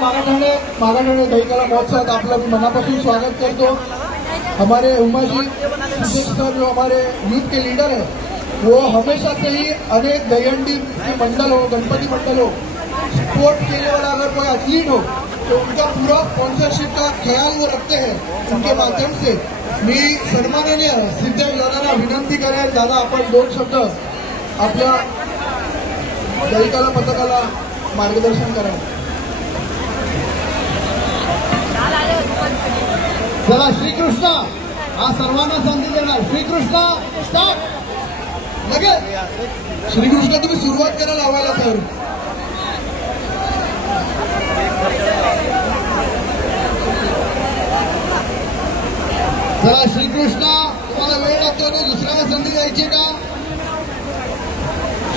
मागाठाणे दहीकला महोत्सव आपलं भी मनापासून स्वागत करतो। हमारे उमाजी सर जो हमारे यूथ के लीडर है वो हमेशा से ही अनेक दहीहंडी के मंडल हो, गणपति मंडल हो, स्पोर्ट खेलने वाला अगर कोई एथलीट हो तो उनका पूरा स्पॉन्सरशिप का ख्याल वो रखते हैं। उनके माध्यम से मी सन्माननीय सिद्धेश दादांना विनंती करेल, दादा आपण दोन शब्द आपल्या दहीकला पथकाला मार्गदर्शन करा। चला श्रीकृष्ण हा सर्वांना संधी देणार। श्रीकृष्ण स्टार्ट लगेच। श्रीकृष्ण तुम्ही सुरुवात करा लावायला तर चला श्रीकृष्ण तुम्हाला वेळ लागतो आणि दुसऱ्याला संधी द्यायची का?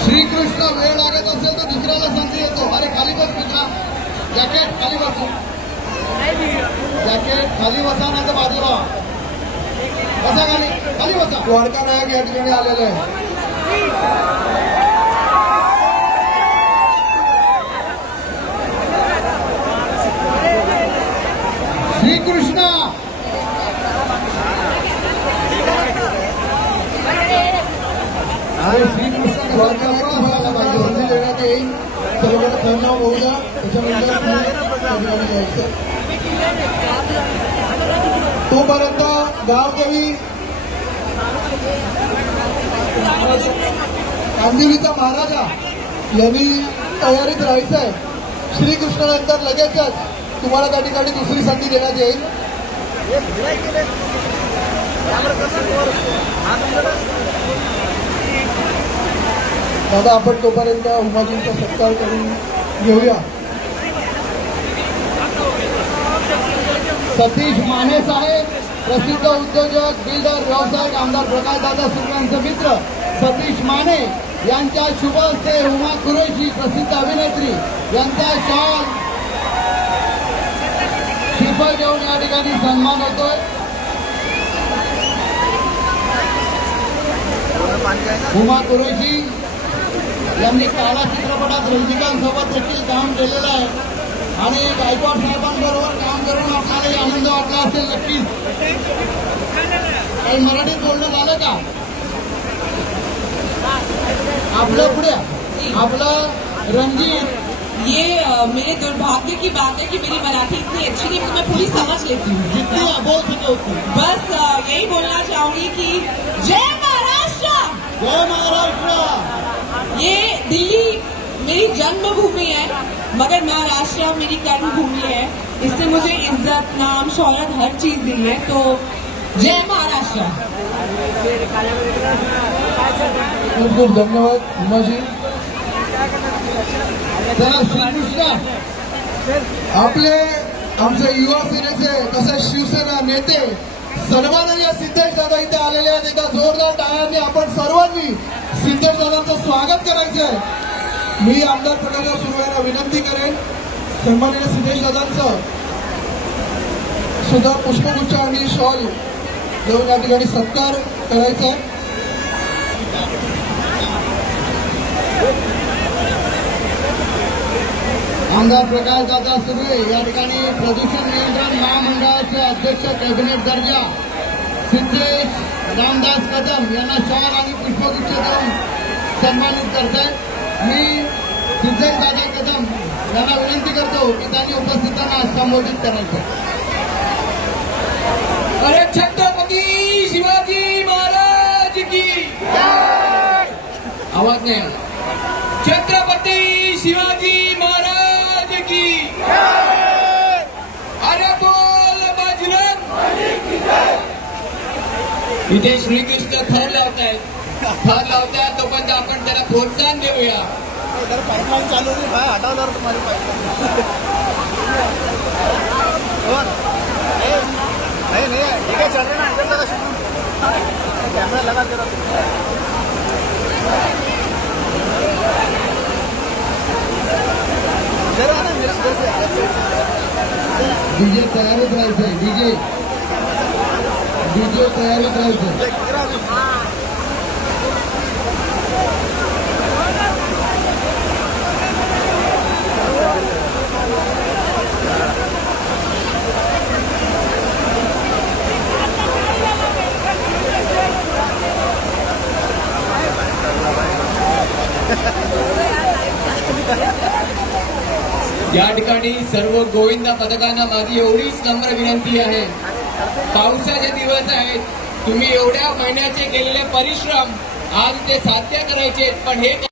श्रीकृष्ण वेळ लागत असेल तर दुसऱ्याला संधी देतो। अरे खाली बस मित्रा, जॅकेट खाली बस, जॅकेट खाली बसा नाही तर बाजूला बसा, खाली बसा। द्वारका नायक या ठिकाणी आलेले आहे। श्रीकृष्ण श्रीकृष्ण द्वारका नायक संधी देण्यात येईल। त्यांना होऊ द्या, त्याच्यानंतर तोपर्यंत गावकरी कांदिवलीचा महाराजा यांनी तयारीत राहायचं आहे। श्रीकृष्णानंतर लगेचच तुम्हाला त्या ठिकाणी दुसरी संधी देण्यात येईल। दादा आपण तोपर्यंत उमाजींचा सत्कार करून घेऊया। सतीश माने साहेब प्रसिद्ध उद्योजक, बिल्डर, व्यावसायिक, आमदार प्रकाशदादा सुर्वेंचे मित्र सतीश माने यांच्या शुभ हस्ते हुमा कुरेशी प्रसिद्ध अभिनेत्री यांचा शॉल श्रीफळ घेऊन या ठिकाणी सन्मान होतोय। हुमा कुरेशी यांनी काळा चित्रपटात रंजिकांसोबत देखील काम केलेलं आहे आणि गायकवाड साहेबांबरोबर काम करून आपल्याला आनंद वाटला असेल नक्कीच। काही मराठीत बोलणं झालं का आपलं? पुढे आपलं रंजीत। ये मेरे दुर्भाग्य की बात है कि मेरी मराठी इतनी अच्छी नहीं, मैं पूरी समझ लेती हूँ जितनी बोल सके उतनी। बस यही बोलना चाहूंगी कि जय महाराष्ट्र, जय महाराष्ट्र। ये दिल्ली मेरी जन्मभूमि है मगर महाराष्ट्र मेरी कर्मभूमि है। इसने मुझे इज्जत, नाम, शौहरत हर चीज दी है, तो जय महाराष्ट्र। खूप खूप धन्यवाद उमाजी। चला श्रीकृष्ण आपले आमचे युवा सेनेचे तसेच शिवसेना नेते सन्माननीय सिद्धेश दादा इथे आलेले आहेत। एका जोरदार टाळ्यांनी आपण सर्वांनी सिद्धेश दादांचं स्वागत करायचं आहे। मी आमदार प्रकाशदादा सुर्वेंना विनंती करेन सन्माननीय सिद्धेश दादांचं सुद्धा पुष्पगुच्छ आणि शॉल घेऊन या ठिकाणी सत्कार करायचा आहे। आमदार प्रकाशदादा सुर्वे या ठिकाणी प्रदूषण नियंत्रण महामंडळाचे अध्यक्ष कॅबिनेट दर्जा सिद्धेश रामदास कदम यांना शॉल आणि पुष्पगुच्छ देऊन सन्मानित करतायत। मी सिद्धेश दादा कदम यांना विनंती करतो की त्यांनी उपस्थितांना संबोधित करायचं। अरे छत्रपती शिवाजी महाराज की आवाज नाही। छत्रपती शिवाजी महाराज की अरे बोल बजरंग बली की जय। इथे श्रीकृष्ण थर लावतायत तोपर्यंत आपण त्याला प्रोत्साहन देऊया। पाइपलाइन चालू थी भाई, हटा दो तुम्हारी पाइपलाइन। नहीं ठीक है, चल रहे ना, इधर लगा कैमरा लगा दे रहा। डीजे तयारीत राहायचंय, डीजे तयारीत राहायचंय। या ठिकाणी सर्व गोविंदा पथकांना माझी एवढीच नम्र विनंती आहे, पावसाचे दिवस आहेत, तुम्ही एवढ्या महिन्याचे केलेले परिश्रम आज ते साध्य करायचे, पण हे